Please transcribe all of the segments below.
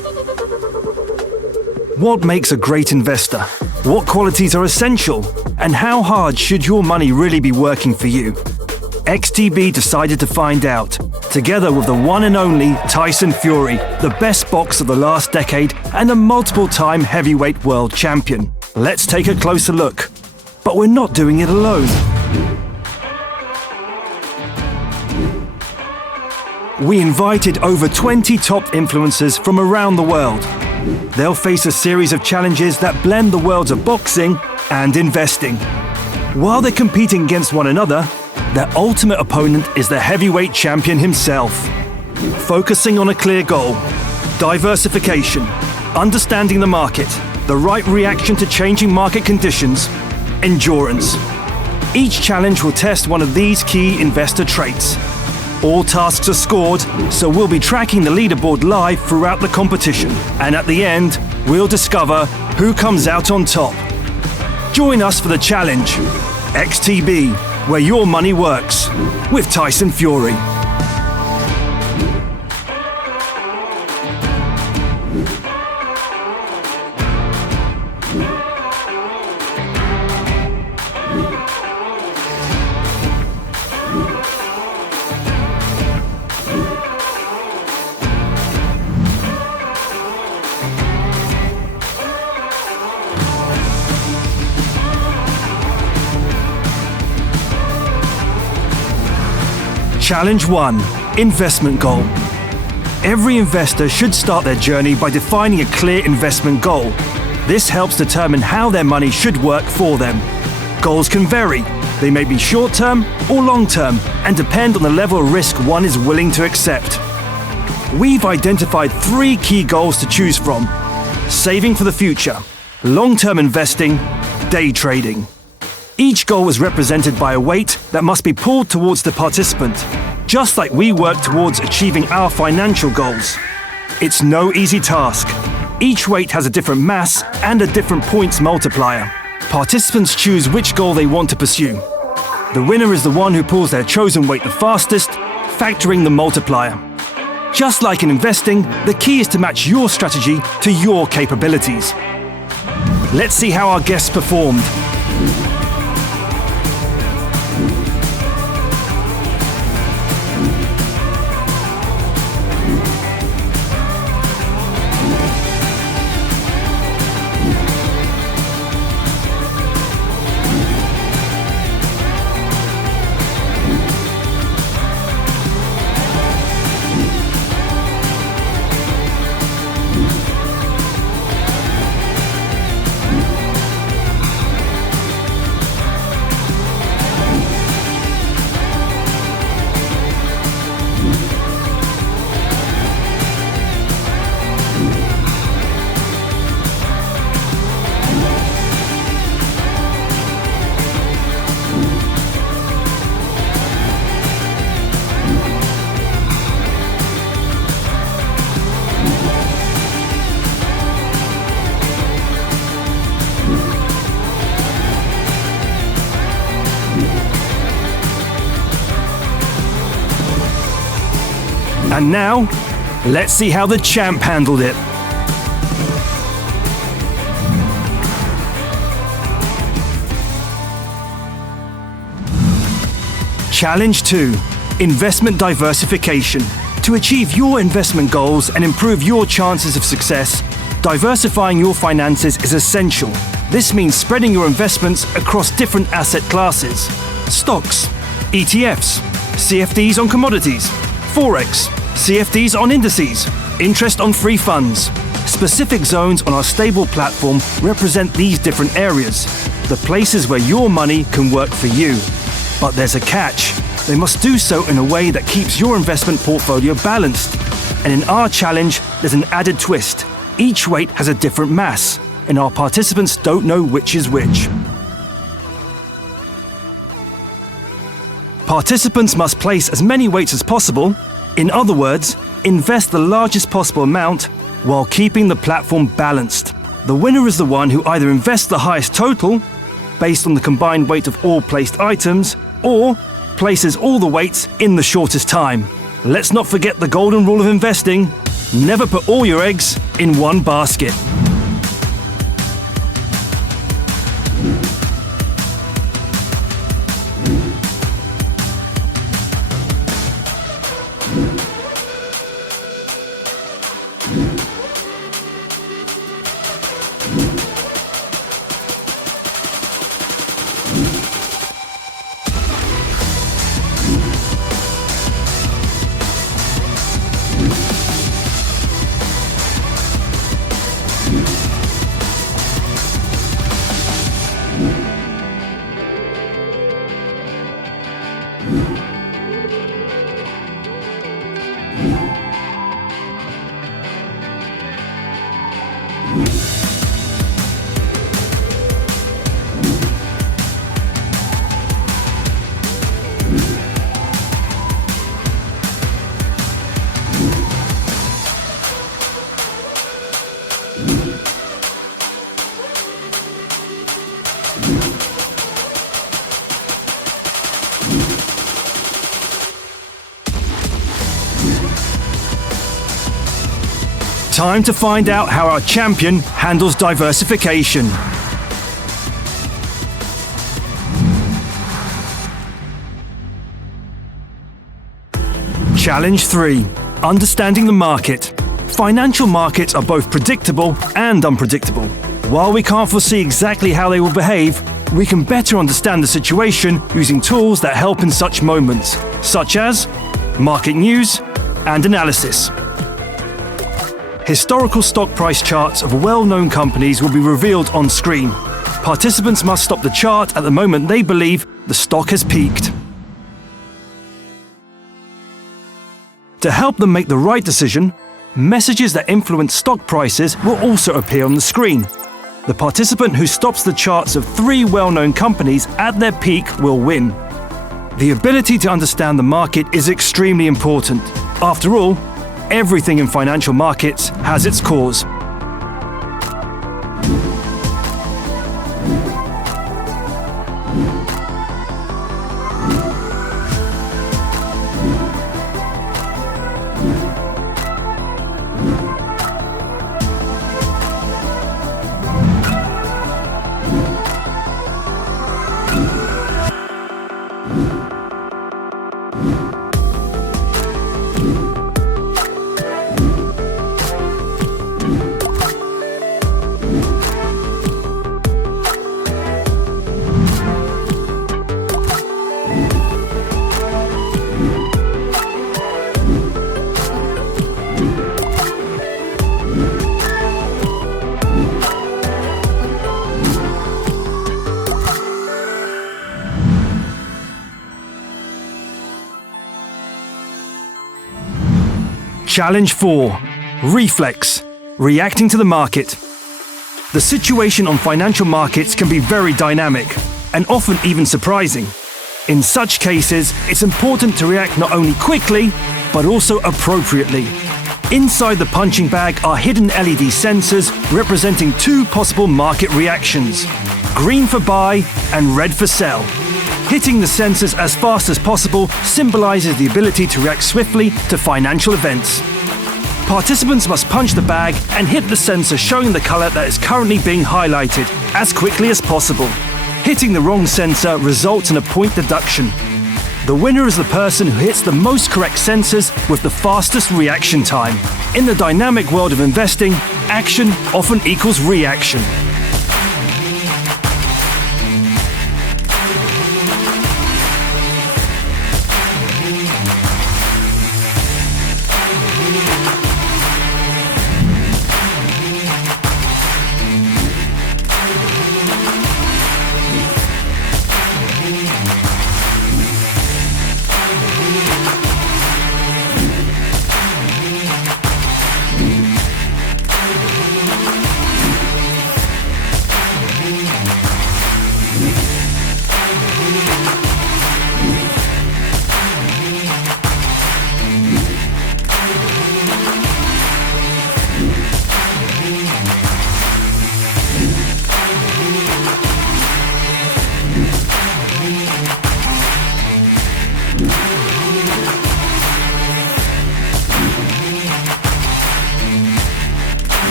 What makes a great investor? What qualities are essential? And how hard should your money really be working for you? XTB decided to find out, together with the one and only Tyson Fury, the best boxer of the last decade and a multiple-time heavyweight world champion. Let's take a closer look. But we're not doing it alone. We invited over 20 top influencers from around the world. They'll face a series of challenges that blend the worlds of boxing and investing. While they're competing against one another, their ultimate opponent is the heavyweight champion himself. Focusing on a clear goal, diversification, understanding the market, the right reaction to changing market conditions, endurance. Each challenge will test one of these key investor traits. All tasks are scored, so we'll be tracking the leaderboard live throughout the competition. And at the end, we'll discover who comes out on top. Join us for the challenge, XTB, where your money works, with Tyson Fury. Challenge 1. Investment Goal. Every investor should start their journey by defining a clear investment goal. This helps determine how their money should work for them. Goals can vary. They may be short-term or long-term and depend on the level of risk one is willing to accept. We've identified 3 key goals to choose from: saving for the future, long-term investing, day trading. Each goal is represented by a weight that must be pulled towards the participant, just like we work towards achieving our financial goals. It's no easy task. Each weight has a different mass and a different points multiplier. Participants choose which goal they want to pursue. The winner is the one who pulls their chosen weight the fastest, factoring the multiplier. Just like in investing, the key is to match your strategy to your capabilities. Let's see how our guests performed. And now, let's see how the champ handled it. Challenge 2. Investment diversification. To achieve your investment goals and improve your chances of success, diversifying your finances is essential. This means spreading your investments across different asset classes: stocks, ETFs, CFDs on commodities, Forex, CFDs on indices, interest on free funds. Specific zones on our stable platform represent these different areas, the places where your money can work for you. But there's a catch. They must do so in a way that keeps your investment portfolio balanced. And in our challenge, there's an added twist. Each weight has a different mass, and our participants don't know which is which. Participants must place as many weights as possible. In other words, invest the largest possible amount while keeping the platform balanced. The winner is the one who either invests the highest total, based on the combined weight of all placed items, or places all the weights in the shortest time. Let's not forget the golden rule of investing: Never put all your eggs in one basket. Time to find out how our champion handles diversification. Challenge 3. Understanding the market. Financial markets are both predictable and unpredictable. While we can't foresee exactly how they will behave, we can better understand the situation using tools that help in such moments, such as market news and analysis. Historical stock price charts of well-known companies will be revealed on screen. Participants must stop the chart at the moment they believe the stock has peaked. To help them make the right decision, messages that influence stock prices will also appear on the screen. The participant who stops the charts of 3 well-known companies at their peak will win. The ability to understand the market is extremely important. After all, everything in financial markets has its cause. Challenge 4. Reflex. Reacting to the market. The situation on financial markets can be very dynamic and often even surprising. In such cases, it's important to react not only quickly, but also appropriately. Inside the punching bag are hidden LED sensors representing 2 possible market reactions: green for buy and red for sell. Hitting the sensors as fast as possible symbolizes the ability to react swiftly to financial events. Participants must punch the bag and hit the sensor showing the color that is currently being highlighted as quickly as possible. Hitting the wrong sensor results in a point deduction. The winner is the person who hits the most correct sensors with the fastest reaction time. In the dynamic world of investing, action often equals reaction.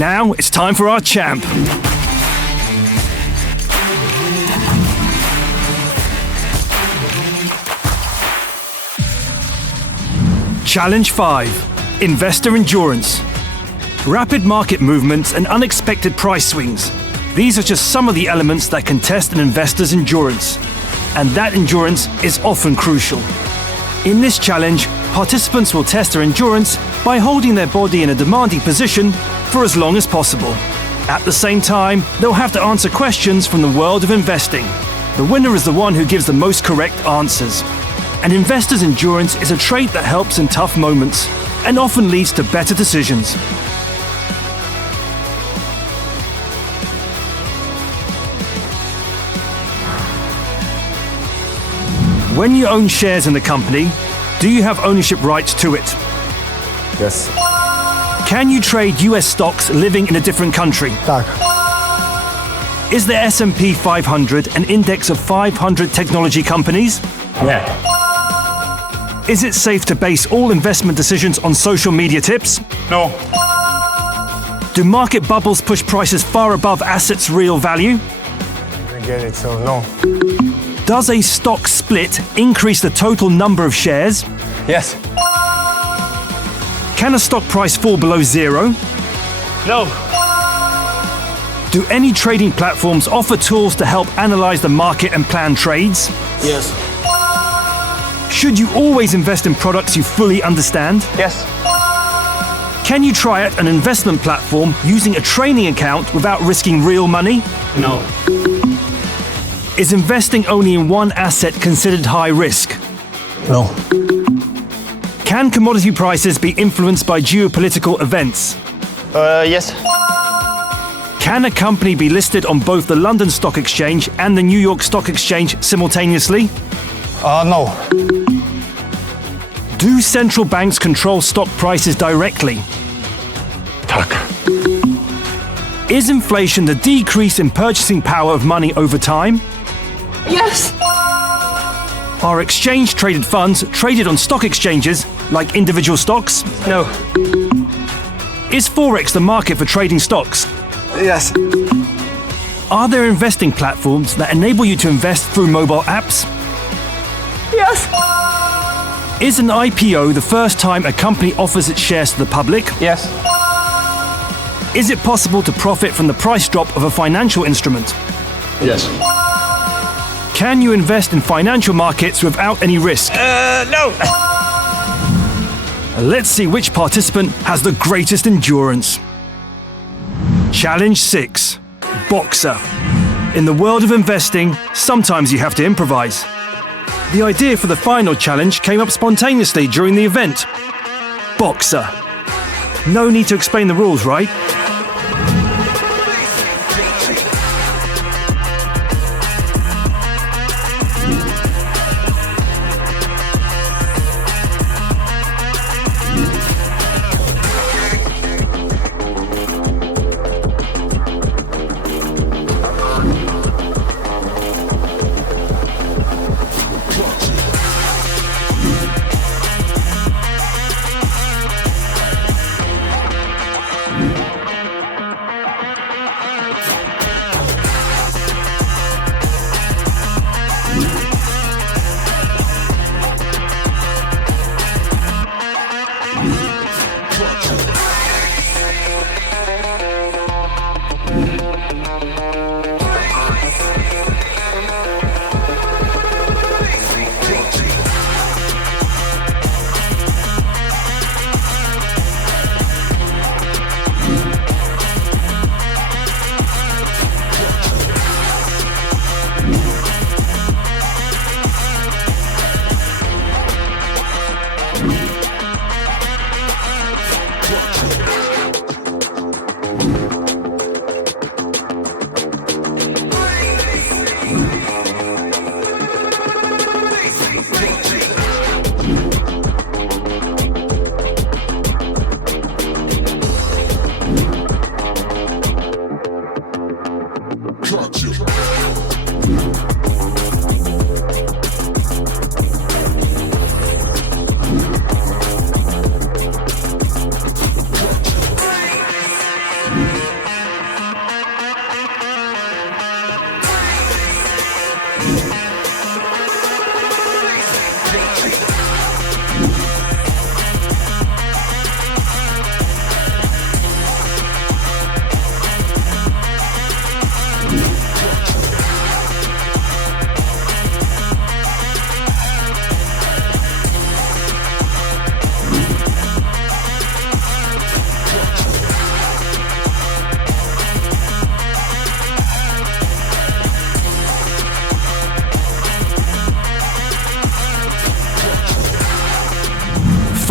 Now it's time for our champ. Challenge 5. Investor Endurance. Rapid market movements and unexpected price swings. These are just some of the elements that can test an investor's endurance. And that endurance is often crucial. In this challenge, participants will test their endurance by holding their body in a demanding position for as long as possible. At the same time, they'll have to answer questions from the world of investing. The winner is the one who gives the most correct answers. An investor's endurance is a trait that helps in tough moments and often leads to better decisions. When you own shares in the company, do you have ownership rights to it? Yes. Can you trade US stocks living in a different country? Tak. Is the S&P 500 an index of 500 technology companies? Nie. Is it safe to base all investment decisions on social media tips? No. Do market bubbles push prices far above assets' real value? I get it, so no. Does a stock split increase the total number of shares? Yes. Can a stock price fall below zero? No. Do any trading platforms offer tools to help analyze the market and plan trades? Yes. Should you always invest in products you fully understand? Yes. Can you try out an investment platform using a training account without risking real money? No. Is investing only in one asset considered high risk? No. Can commodity prices be influenced by geopolitical events? Yes. Can a company be listed on both the London Stock Exchange and the New York Stock Exchange simultaneously? No. Do central banks control stock prices directly? Tak. Is inflation the decrease in purchasing power of money over time? Yes. Are exchange-traded funds traded on stock exchanges like individual stocks? No. Is Forex the market for trading stocks? Yes. Are there investing platforms that enable you to invest through mobile apps? Yes. Is an IPO the first time a company offers its shares to the public? Yes. Is it possible to profit from the price drop of a financial instrument? Yes. Can you invest in financial markets without any risk? No. Let's see which participant has the greatest endurance. Challenge 6. Boxer. In the world of investing, sometimes you have to improvise. The idea for the final challenge came up spontaneously during the event. Boxer. No need to explain the rules, right?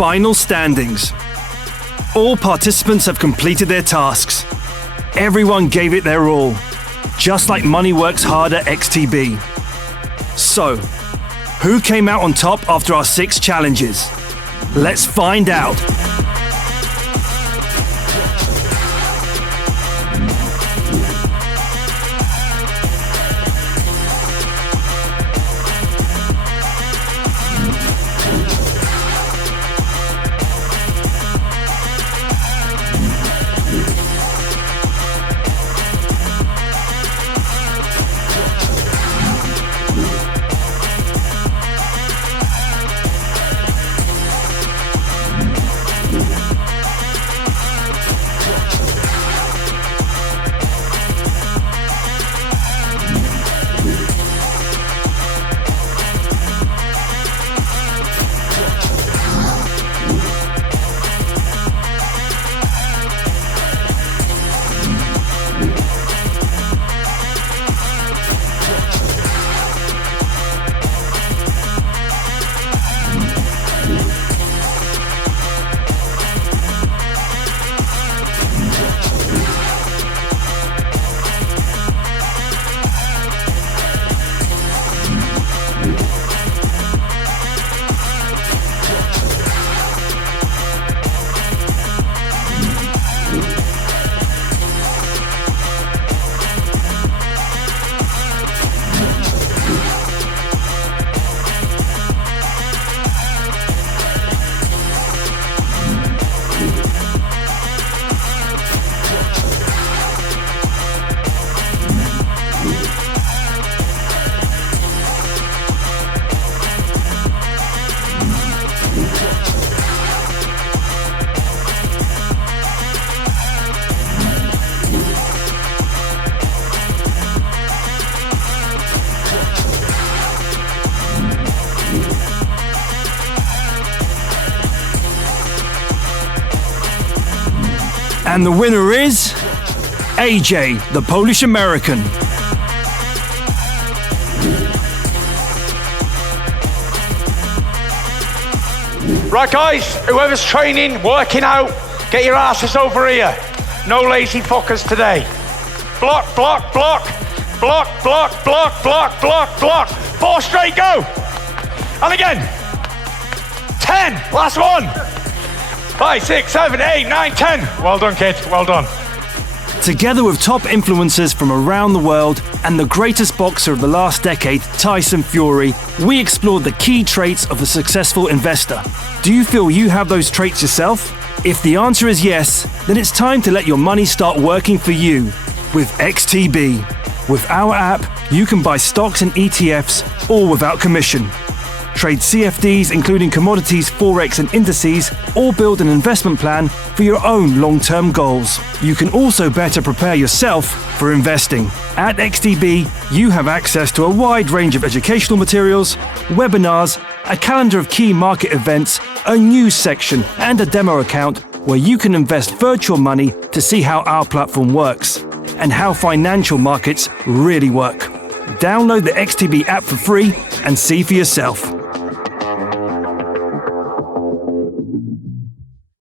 Final standings. All participants have completed their tasks. Everyone gave it their all, just like Money Works Harder XTB. So, who came out on top after our 6 challenges? Let's find out. And the winner is AJ, the Polish American. Right guys, whoever's training, working out, get your asses over here. No lazy fuckers today. Block, block, block, block, block, block, block, block, block. 4 straight, go. And again. 10, last one. 5, 6, 7, 8, 9, 10. Well done, kid, well done. Together with top influencers from around the world and the greatest boxer of the last decade, Tyson Fury, we explored the key traits of a successful investor. Do you feel you have those traits yourself? If the answer is yes, then it's time to let your money start working for you with XTB. With our app, you can buy stocks and ETFs all without commission. Trade CFDs including commodities, forex and indices, or build an investment plan for your own long-term goals. You can also better prepare yourself for investing. At XTB, you have access to a wide range of educational materials, webinars, a calendar of key market events, a news section and a demo account where you can invest virtual money to see how our platform works and how financial markets really work. Download the XTB app for free and see for yourself.